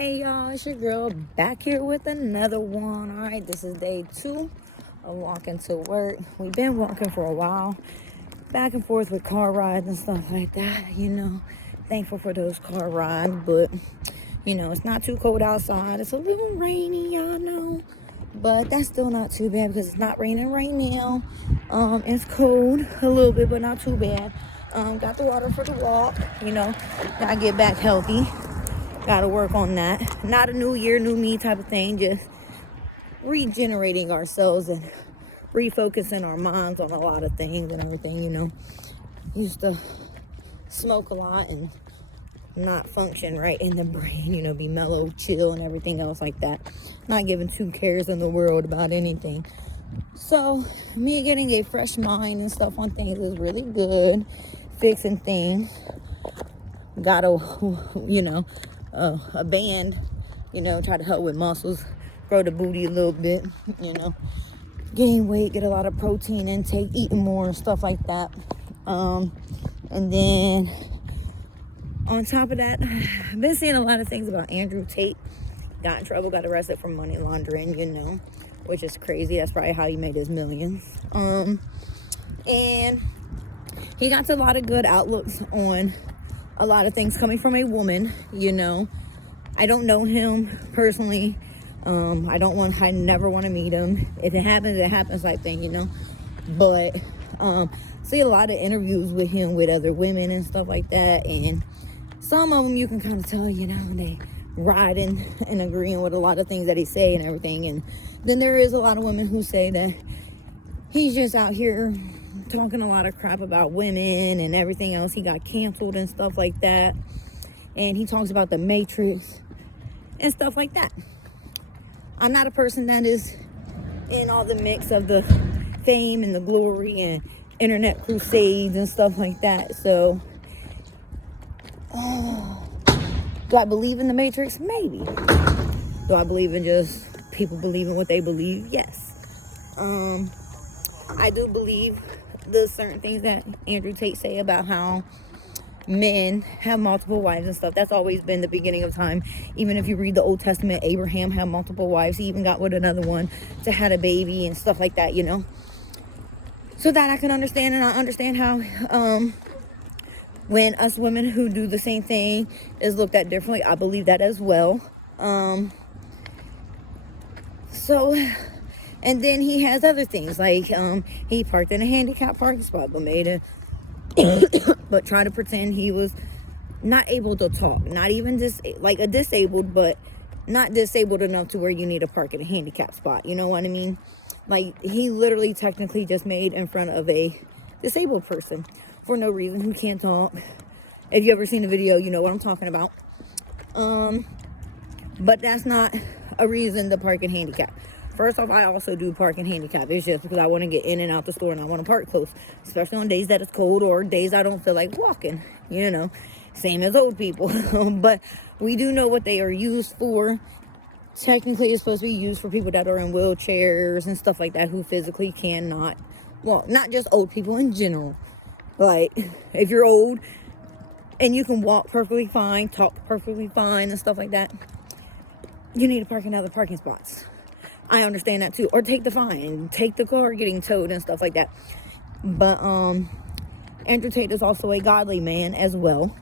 Hey y'all, it's your girl back here with another one. Alright, this is day 2 of walking to work. We've been walking for a while, back and forth with car rides and stuff like that, Thankful for those car rides, but it's not too cold outside. It's a little rainy, y'all know. But that's still not too bad because it's not raining right now. It's cold a little bit, but not too bad. Got the water for the walk, gotta get back healthy. Gotta work on that. Not a new year, new me type of thing. Just regenerating ourselves and refocusing our minds on a lot of things and everything, Used to smoke a lot and not function right in the brain, be mellow, chill, and everything else like that. Not giving 2 cares in the world about anything. So, me getting a fresh mind and stuff on things is really good. Fixing things. Got a band, try to help with muscles, grow the booty a little bit, gain weight, get a lot of protein intake, eating more and stuff like that. And then on top of that, I've been seeing a lot of things about Andrew Tate. Got in trouble, got arrested for money laundering, which is crazy. That's probably how he made his millions. And he got a lot of good outlooks on a lot of things coming from a woman, I don't know him personally. I never want to meet him. If it happens type thing, But see a lot of interviews with him with other women and stuff like that, and some of them you can kind of tell, they riding and agreeing with a lot of things that he say and everything. And then there is a lot of women who say that he's just out here talking a lot of crap about women and everything else. He got canceled and stuff like that. And he talks about the Matrix and stuff like that. I'm not a person that is in all the mix of the fame and the glory and internet crusades and stuff like that. So, do I believe in the Matrix? Maybe. Do I believe in just people believing what they believe? Yes. I do believe the certain things that Andrew Tate say about how men have multiple wives and stuff. That's always been the beginning of time. Even if you read the Old Testament, Abraham had multiple wives. He even got with another one to have a baby and stuff like that, So that I can understand, and I understand how when us women who do the same thing is looked at differently. I believe that as well. And then he has other things like he parked in a handicapped parking spot, but tried to pretend he was not able to talk, not even a disabled, but not disabled enough to where you need to park in a handicapped spot. You know what I mean? Like, he literally technically just made in front of a disabled person for no reason who can't talk. If you ever seen the video, you know what I'm talking about. But that's not a reason to park in handicap. First off, I also do park in handicap. It's just because I want to get in and out the store and I want to park close, especially on days that it's cold or days I don't feel like walking, Same as old people. But we do know what they are used for. Technically, it's supposed to be used for people that are in wheelchairs and stuff like that who physically cannot, well, not just old people in general. Like, if you're old and you can walk perfectly fine, talk perfectly fine and stuff like that, you need to park in other parking spots. I understand that too. Or take the fine, take the car getting towed and stuff like that. But Andrew Tate is also a godly man as well.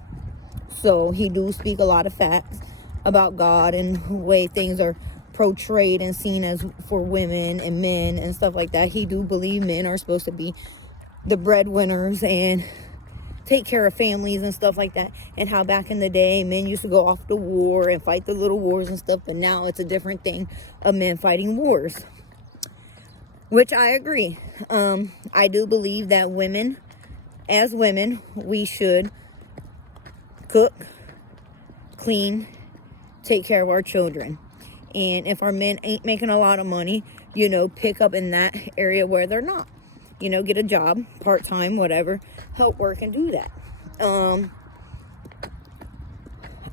So he do speak a lot of facts about God and the way things are portrayed and seen as for women and men and stuff like that. He do believe men are supposed to be the breadwinners and take care of families and stuff like that, and how back in the day men used to go off to war and fight the little wars and stuff, but now it's a different thing of men fighting wars, which I agree. I do believe that women, as women, we should cook, clean, take care of our children. And if our men ain't making a lot of money, pick up in that area where they're not. Get a job, part-time, whatever, help work and do that. I'm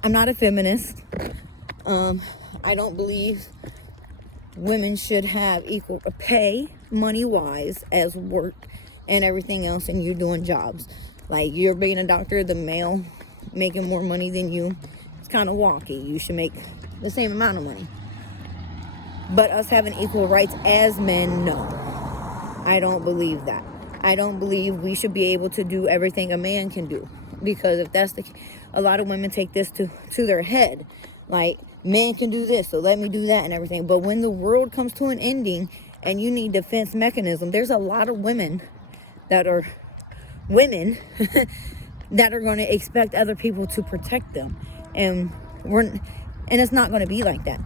not a feminist. I don't believe women should have equal pay, money-wise, as work and everything else, and you're doing jobs. Like, you're being a doctor, the male making more money than you. It's kind of wonky. You should make the same amount of money. But us having equal rights as men, no. I don't believe that. I don't believe we should be able to do everything a man can do. Because if that's the case, a lot of women take this to their head. Like, men can do this, so let me do that and everything. But when the world comes to an ending and you need defense mechanism, there's a lot of women that are women that are going to expect other people to protect them. And it's not going to be like that.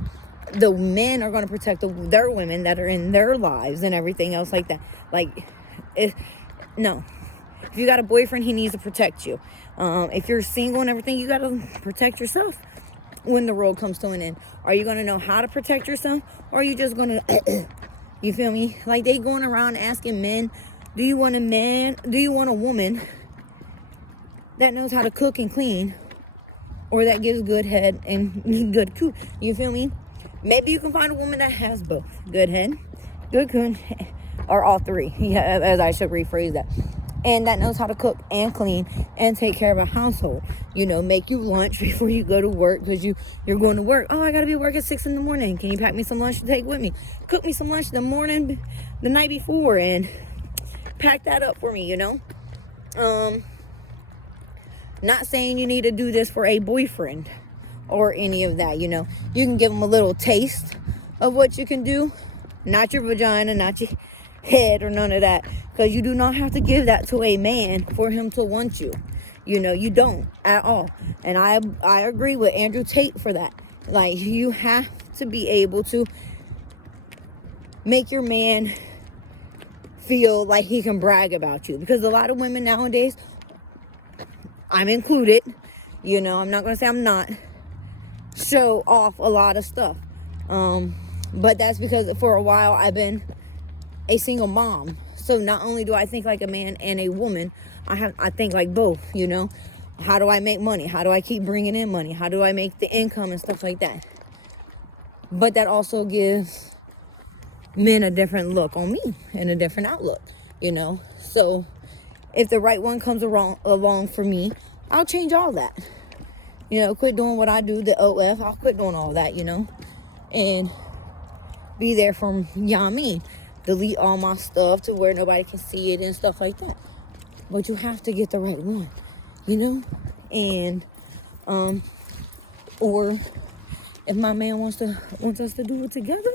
The men are going to protect their women that are in their lives and everything else like that. Like, no. If you got a boyfriend, he needs to protect you. If you're single and everything, you got to protect yourself when the world comes to an end. Are you going to know how to protect yourself? Or are you just going to, you feel me? Like, they going around asking men, do you want a man? Do you want a woman that knows how to cook and clean? Or that gives good head and good cook? You feel me? Maybe you can find a woman that has both. Good head, good cook, or all three. Yeah, as I should rephrase that. And that knows how to cook and clean and take care of a household. You know, make you lunch before you go to work because you're going to work. Oh, I got to be at work at 6 in the morning. Can you pack me some lunch to take with me? Cook me some lunch the morning, the night before, and pack that up for me, you know? Not saying you need to do this for a boyfriend or any of that, you know. You can give them a little taste of what you can do. Not your vagina, not your head or none of that. Because you do not have to give that to a man for him to want you. You know, you don't at all. And I agree with Andrew Tate for that. Like, you have to be able to make your man feel like he can brag about you. Because a lot of women nowadays, I'm included, you know, I'm not going to say I'm not, show off a lot of stuff. But that's because for a while I've been a single mom. So not only do I think like a man and a woman, I think like both, you know. How do I make money? How do I keep bringing in money? How do I make the income and stuff like that? But that also gives men a different look on me and a different outlook, you know. So if the right one comes along for me, I'll change all that. You know, quit doing what I do, the OF. I'll quit doing all that, you know. And be there for me. Delete all my stuff to where nobody can see it and stuff like that. But you have to get the right one, you know. And or if my man wants us to do it together,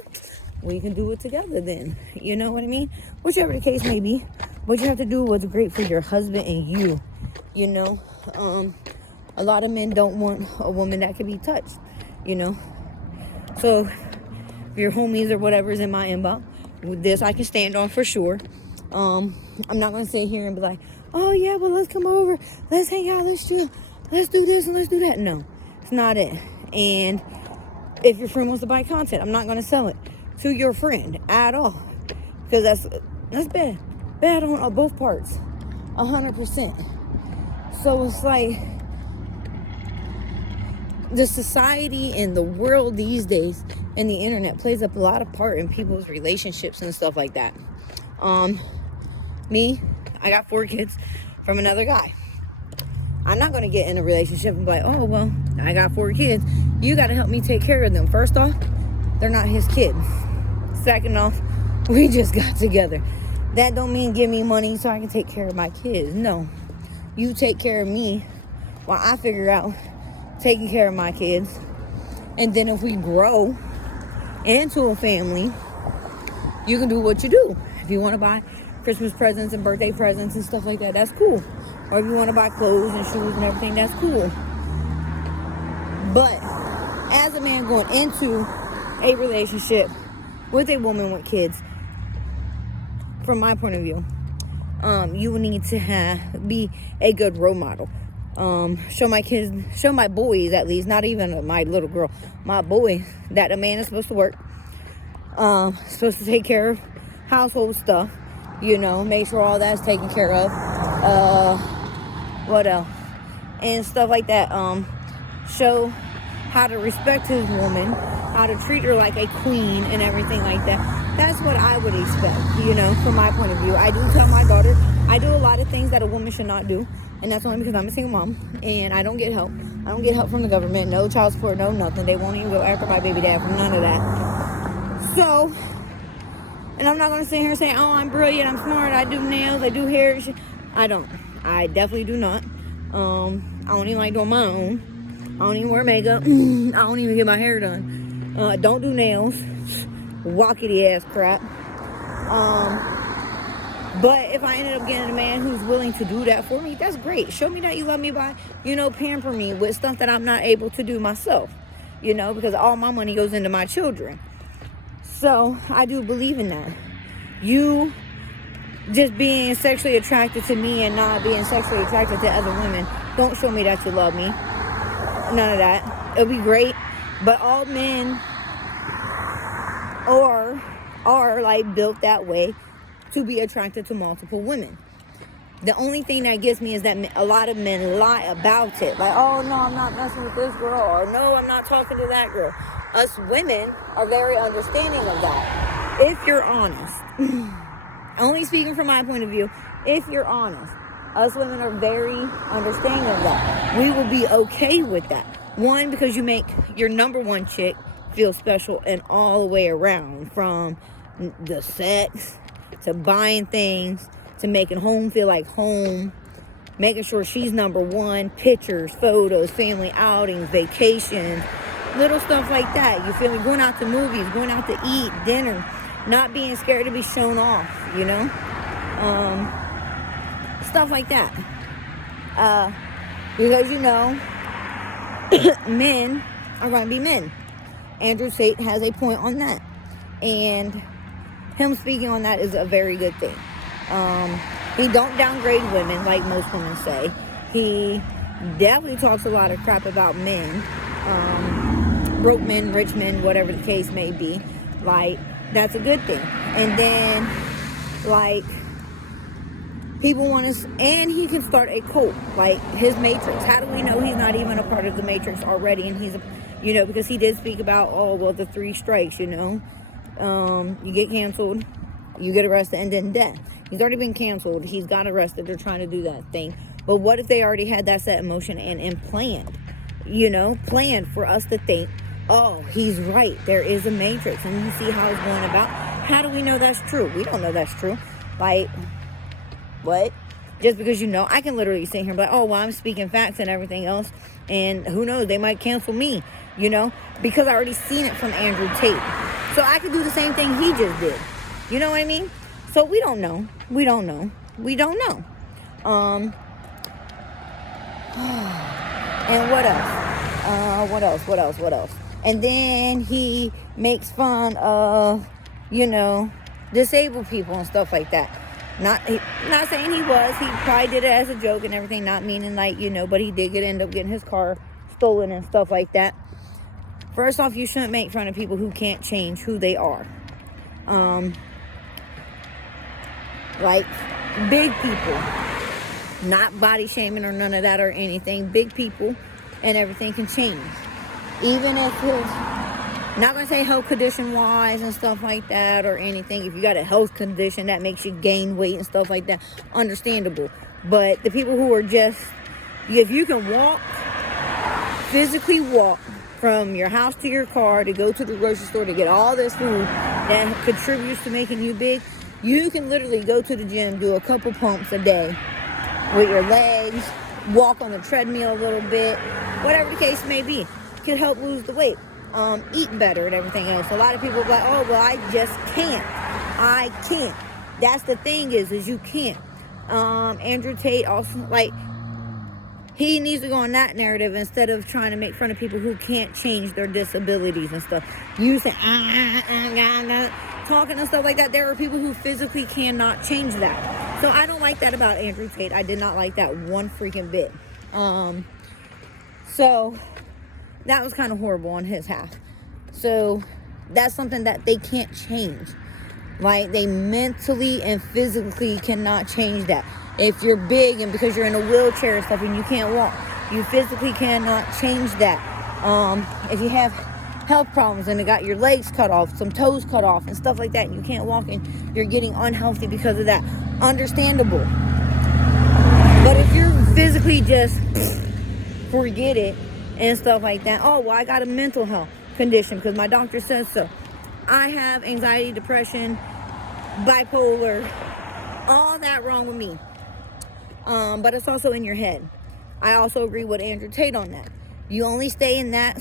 we can do it together then. You know what I mean? Whichever the case may be. But you have to do what's great for your husband and you. You know, a lot of men don't want a woman that can be touched, you know. So if your homies or whatever's in my inbox, with this I can stand on for sure. I'm not going to sit here and be like, oh yeah, well, let's come over, let's hang out, let's do this and let's do that. No, it's not it. And if your friend wants to buy content, I'm not going to sell it to your friend at all. Because that's bad on both parts, 100%. So it's like the society and the world these days and the internet plays up a lot of part in people's relationships and stuff like that. Me, I got 4 kids from another guy. I'm not going to get in a relationship and be like, oh, well, I got 4 kids. You got to help me take care of them. First off, they're not his kids. Second off, we just got together. That don't mean give me money so I can take care of my kids. No. You take care of me while I figure out taking care of my kids. And then if we grow into a family, you can do what you do. If you want to buy Christmas presents and birthday presents and stuff like that, that's cool. Or if you want to buy clothes and shoes and everything, that's cool. But as a man going into a relationship with a woman with kids, from my point of view, you will need to be a good role model. Show my kids, show my boys at least, not even my little girl, my boy, that a man is supposed to work, supposed to take care of household stuff, you know, make sure all that's taken care of, what else, and stuff like that. Show how to respect his woman, how to treat her like a queen and everything like that. That's what I would expect, you know, from my point of view. I do tell my daughter, I do a lot of things that a woman should not do. And that's only because I'm a single mom and I don't get help. I don't get help from the government. No child support, no nothing. They won't even go after my baby dad for none of that. So, and I'm not going to sit here and say, oh, I'm brilliant, I'm smart, I do nails, I do hair. I don't. I definitely do not. I don't even like doing my own. I don't even wear makeup. I don't even get my hair done. Don't do nails. Walkety ass crap. But if I ended up getting a man who's willing to do that for me, that's great. Show me that you love me by, pamper me with stuff that I'm not able to do myself. Because all my money goes into my children. So I do believe in that. You just being sexually attracted to me and not being sexually attracted to other women, don't show me that you love me. None of that. It'll be great. But all men are like built that way to be attracted to multiple women. The only thing that gets me is that a lot of men lie about it. Like, oh, no, I'm not messing with this girl. Or, no, I'm not talking to that girl. Us women are very understanding of that. If you're honest. Only speaking from my point of view. If you're honest. Us women are very understanding of that. We will be okay with that. One, because you make your number one chick feel special and all the way around. From the sex to buying things to making home feel like home, making sure she's number one, pictures, photos, family outings, vacations, little stuff like that. You feel me? Going out to movies, going out to eat, dinner, not being scared to be shown off, stuff like that. Because men are going to be men. Andrew Tate has a point on that. And him speaking on that is a very good thing. He don't downgrade women like most women say. He definitely talks a lot of crap about men. Broke men, rich men, whatever the case may be. Like, that's a good thing. And then, like, people want to, and he can start a cult, like his Matrix. How do we know he's not even a part of the Matrix already? And he's, because he did speak about, the 3 strikes, you get canceled, you get arrested, and then death. He's already been canceled. He's got arrested. They're trying to do that thing. But what if they already had that set in motion and planned? Planned for us to think, oh, he's right. There is a Matrix. And you see how it's going about. How do we know that's true? We don't know that's true. Like, what? Just because I can literally sit here and be like, oh, well, I'm speaking facts and everything else. And who knows? They might cancel me, because I already seen it from Andrew Tate. So I could do the same thing he just did. You know what I mean? So we don't know. We don't know. And what else? And then he makes fun of, disabled people and stuff like that. Not saying he was. He probably did it as a joke and everything, not meaning like, but he did end up getting his car stolen and stuff like that. First off, you shouldn't make fun of people who can't change who they are. Like big people, not body shaming or none of that or anything. Big people and everything can change. Even if it's not going to say health condition wise and stuff like that or anything. If you got a health condition that makes you gain weight and stuff like that, understandable. But the people who are just, if you can walk, physically walk from your house to your car to go to the grocery store to get all this food that contributes to making you big, you can literally go to the gym, do a couple pumps a day with your legs, walk on the treadmill a little bit, whatever the case may be, can help lose the weight. Eat better and everything else. A lot of people are like, oh, well, I just can't. I can't. That's the thing is you can't. Andrew Tate also, he needs to go on that narrative instead of trying to make fun of people who can't change their disabilities and stuff. You say, talking and stuff like that. There are people who physically cannot change that. So I don't like that about Andrew Tate. I did not like that one freaking bit. So that was kind of horrible on his half. So that's something that they can't change. Like, they mentally and physically cannot change that. If you're big and because you're in a wheelchair and stuff and you can't walk, you physically cannot change that. If you have health problems and you got your legs cut off, some toes cut off and stuff like that, and you can't walk and you're getting unhealthy because of that, understandable. But if you're physically just forget it and stuff like that. Oh, well, I got a mental health condition because my doctor says so. I have anxiety, depression, bipolar, all that wrong with me. But it's also in your head. I also agree with Andrew Tate on that. You only stay in that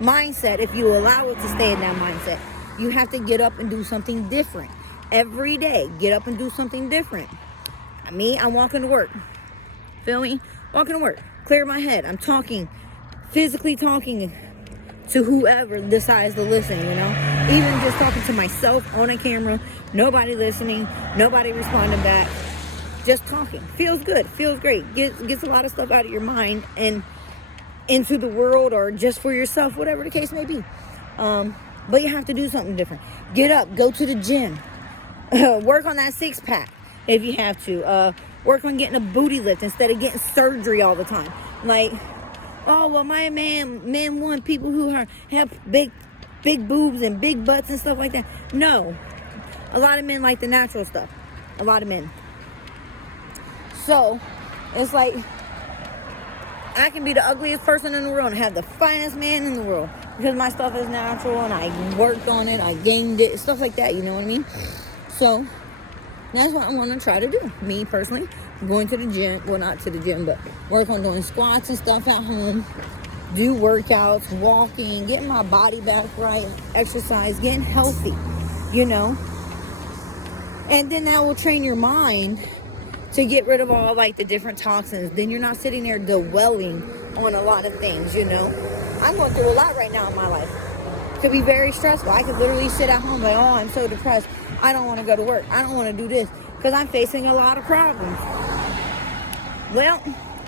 mindset if you allow it to stay in that mindset. You have to get up and do something different. Every day, get up and do something different. I'm walking to work. Feel me? Walking to work. Clear my head. I'm talking, physically talking to whoever decides to listen, you know? Even just talking to myself on a camera, nobody listening, nobody responding back. Just talking. Feels good. Feels great. Gets a lot of stuff out of your mind and into the world, or just for yourself, whatever the case may be. But you have to do something different. Get up. Go to the gym. Work on that six-pack if you have to. Work on getting a booty lift instead of getting surgery all the time. Like, oh, well, my men want people who have big boobs and big butts and stuff like that. No. A lot of men like the natural stuff. A lot of men. So, it's like, I can be the ugliest person in the world and have the finest man in the world because my stuff is natural and I worked on it, I gained it, stuff like that, you know what I mean? So, that's what I want to try to do. Me, personally, going to the gym, well, not to the gym, but work on doing squats and stuff at home, do workouts, walking, getting my body back right, exercise, getting healthy, you know? And then that will train your mind to get rid of all like the different toxins. Then you're not sitting there dwelling on a lot of things, you know. I'm going through a lot right now in my life. It could be very stressful. I could literally sit at home like, oh, I'm so depressed. I don't want to go to work. I don't want to do this because I'm facing a lot of problems. Well,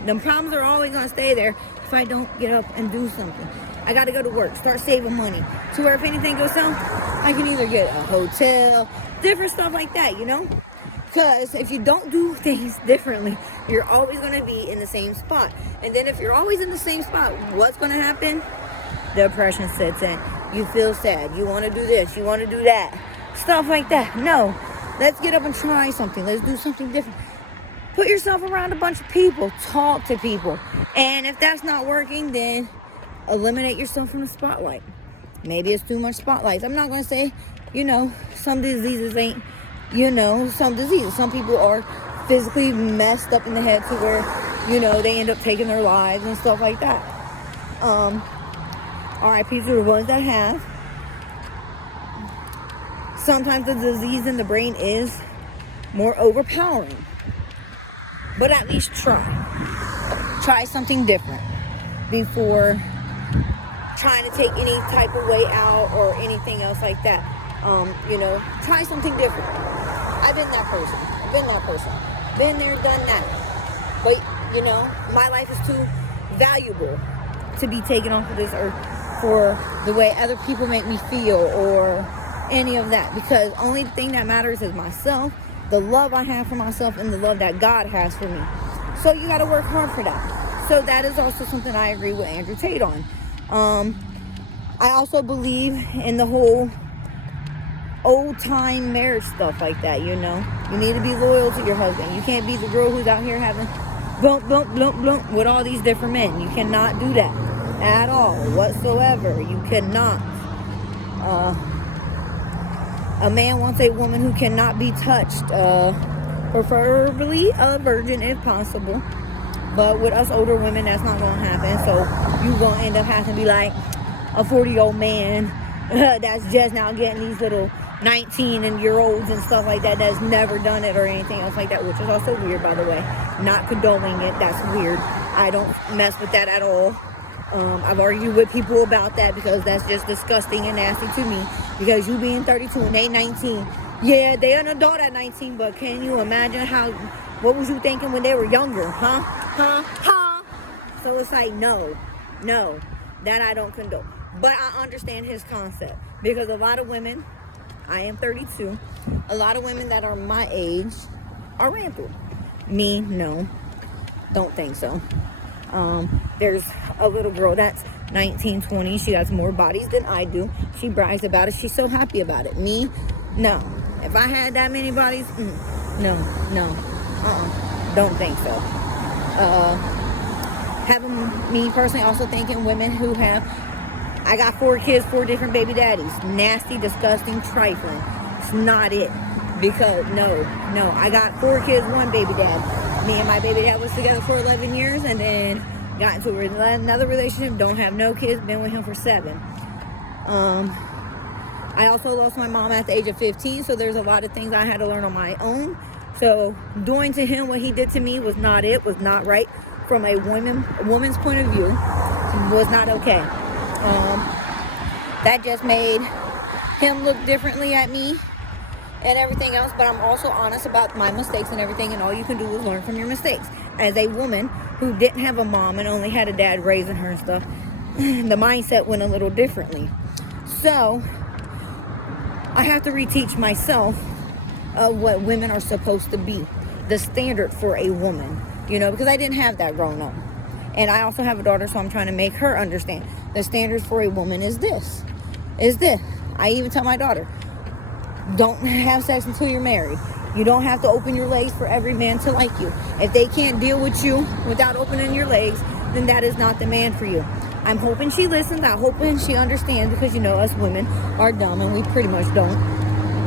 the problems are always going to stay there if I don't get up and do something. I got to go to work, start saving money to where if anything goes down, I can either get a hotel, different stuff like that, you know. Because if you don't do things differently, you're always going to be in the same spot. And then if you're always in the same spot, what's going to happen? Depression sets in. You feel sad. You want to do this. You want to do that. Stuff like that. No. Let's get up and try something. Let's do something different. Put yourself around a bunch of people. Talk to people. And if that's not working, then eliminate yourself from the spotlight. Maybe it's too much spotlights. I'm not going to say, you know, some diseases ain't, you know, some diseases. Some people are physically messed up in the head to where, you know, they end up taking their lives and stuff like that. RIP to the ones that have. Sometimes the disease in the brain is more overpowering. But at least try. Try something different before trying to take any type of way out or anything else like that. You know, try something different. I've been that person. Been there, done that. But, you know, my life is too valuable to be taken off of this earth for the way other people make me feel or any of that. Because only thing that matters is myself, the love I have for myself, and the love that God has for me. So you got to work hard for that. So that is also something I agree with Andrew Tate on. I also believe in the whole old-time marriage stuff like that, you know. You need to be loyal to your husband. You can't be the girl who's out here having blump, blump, blump, blump with all these different men. You cannot do that at all, whatsoever. You cannot. A man wants a woman who cannot be touched, preferably a virgin if possible. But with us older women, that's not going to happen. So you're going to end up having to be like a 40-year-old man that's just now getting these little 19-year-olds and stuff like that that's never done it or anything else like that, which is also weird, by the way. Not condoning it. That's weird. I don't mess with that at all. I've argued with people about that because that's just disgusting and nasty to me. Because you being 32 and they 19. Yeah, they an adult at 19, but can you imagine what was you thinking when they were younger? Huh? So it's like, no, that I don't condone. But I understand his concept. Because a lot of women, I am 32, a lot of women that are my age are rampant. Me, no. Don't think so. There's a little girl that's 19, 20. She has more bodies than I do. She brags about it. She's so happy about it. Me, no. If I had that many bodies, no. Don't think so. Having me personally also thinking women who have, I got 4 kids, 4 different baby daddies. Nasty, disgusting, trifling. It's not it. Because, no. I got 4 kids, 1 baby dad. Me and my baby dad was together for 11 years and then got into another relationship. Don't have no kids. Been with him for 7. I also lost my mom at the age of 15. So there's a lot of things I had to learn on my own. So doing to him what he did to me was not it. Was not right. From a woman's point of view, was not okay. That just made him look differently at me and everything else, but I'm also honest about my mistakes and everything, and all you can do is learn from your mistakes. As a woman who didn't have a mom and only had a dad raising her and stuff, the mindset went a little differently. So I have to reteach myself what women are supposed to be, the standard for a woman. Because I didn't have that growing up. And I also have a daughter, so I'm trying to make her understand. The standards for a woman is this. I even tell my daughter, don't have sex until you're married. You don't have to open your legs for every man to like you. If they can't deal with you without opening your legs, then that is not the man for you. I'm hoping she listens. I'm hoping she understands, because us women are dumb and we pretty much don't.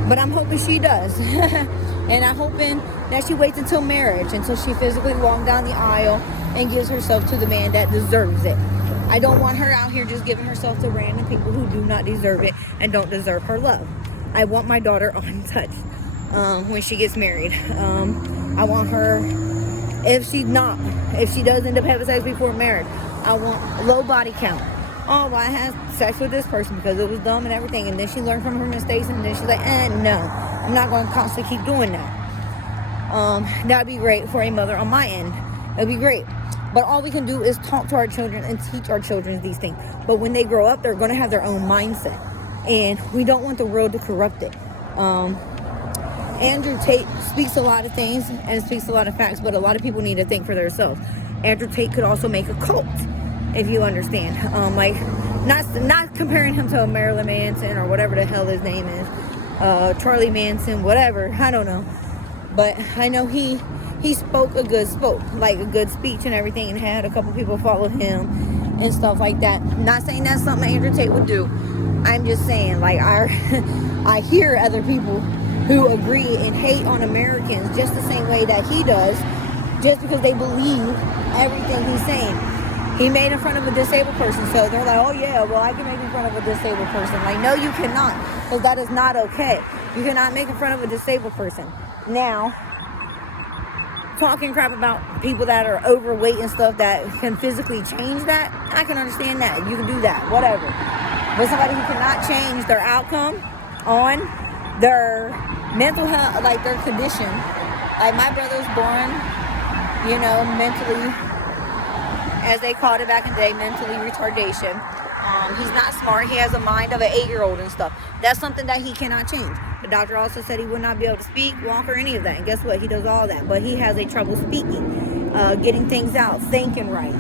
But I'm hoping she does. And I'm hoping that she waits until marriage, until she physically walks down the aisle and gives herself to the man that deserves it. I don't want her out here just giving herself to random people who do not deserve it and don't deserve her love. I want my daughter untouched when she gets married. I want her, if she does end up having sex before marriage, I want low body count. Oh, well, I had sex with this person because it was dumb and everything, and then she learned from her mistakes, and then she's like, no, I'm not going to constantly keep doing that. That'd be great for a mother on my end. That'd be great. But all we can do is talk to our children and teach our children these things. But when they grow up, they're going to have their own mindset, and we don't want the world to corrupt it. Andrew Tate speaks a lot of things and speaks a lot of facts, but a lot of people need to think for themselves. Andrew Tate could also make a cult, if you understand. Not comparing him to a Marilyn Manson or whatever the hell his name is, Charlie Manson, whatever, I don't know. But I know he spoke a good speech and everything, and had a couple people follow him and stuff like that. Not saying that's something Andrew Tate would do. I'm just saying, I hear other people who agree and hate on Americans just the same way that he does, just because they believe everything he's saying. He made in front of a disabled person, so they're like, oh yeah, well, I can make in front of a disabled person. No, you cannot, because that is not okay. You cannot make in front of a disabled person. Now, talking crap about people that are overweight and stuff that can physically change that, I can understand that. You can do that, whatever. But somebody who cannot change their outcome on their mental health, their condition. My brother's born, mentally, as they called it back in the day, mentally retardation. He's not smart. He has a mind of an 8-year-old and stuff. That's something that he cannot change. The doctor also said he would not be able to speak, walk, or any of that. And guess what? He does all that. But he has a trouble speaking, getting things out, thinking right,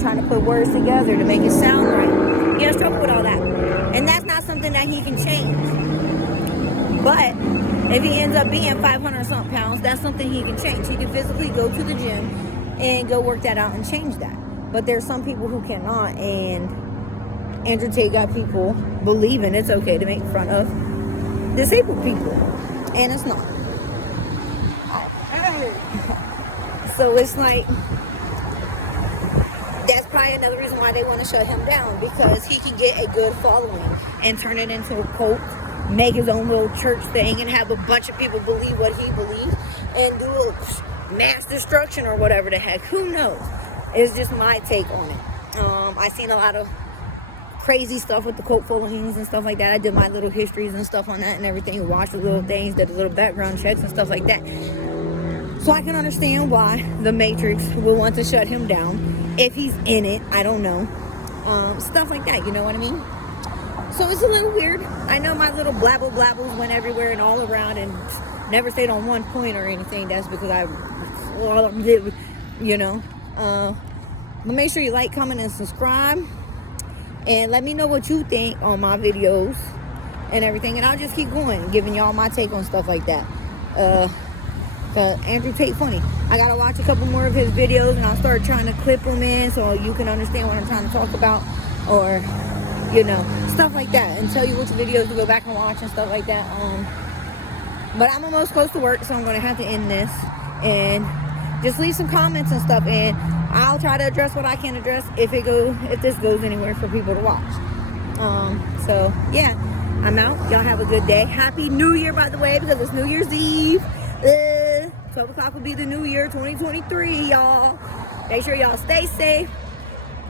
trying to put words together to make it sound right. He has trouble with all that. And that's not something that he can change. But if he ends up being 500-something pounds, that's something he can change. He can physically go to the gym and go work that out and change that. But there's some people who cannot, and Andrew Tate got people believing it's okay to make fun of disabled people, and it's not. So it's that's probably another reason why they want to shut him down, because he can get a good following and turn it into a cult, make his own little church thing, and have a bunch of people believe what he believes, and do a mass destruction or whatever the heck. Who knows? It's just my take on it. I've seen a lot of crazy stuff with the cult followings and stuff like that. I did my little histories and stuff on that and everything, watched the little things, did the little background checks and stuff like that. So I can understand why the Matrix will want to shut him down, if he's in it, I don't know. Stuff like that, you know what I mean? So it's a little weird. I know my little blabbles went everywhere and all around and never stayed on one point or anything. That's because but make sure you like, comment, and subscribe. And let me know what you think on my videos and everything. And I'll just keep going, giving y'all my take on stuff like that. Andrew Tate funny. I gotta watch a couple more of his videos, and I'll start trying to clip them in so you can understand what I'm trying to talk about, or you know, stuff like that, and tell you which videos to go back and watch and stuff like that. But I'm almost close to work, so I'm gonna have to end this and just leave some comments and stuff, and I'll try to address what I can address if this goes anywhere for people to watch. So yeah, I'm out. Y'all have a good day. Happy New Year, by the way, because it's New Year's Eve. 12 o'clock will be the New Year 2023, y'all. Make sure y'all stay safe,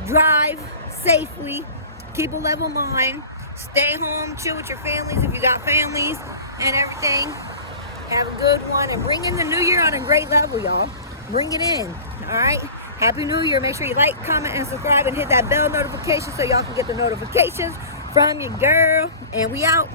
drive safely, keep a level mind, stay home, chill with your families if you got families and everything. Have a good one, and bring in the New Year on a great level, y'all. Bring it in, all right? Happy New Year. Make sure you like, comment, and subscribe, and hit that bell notification so y'all can get the notifications from your girl. And we out.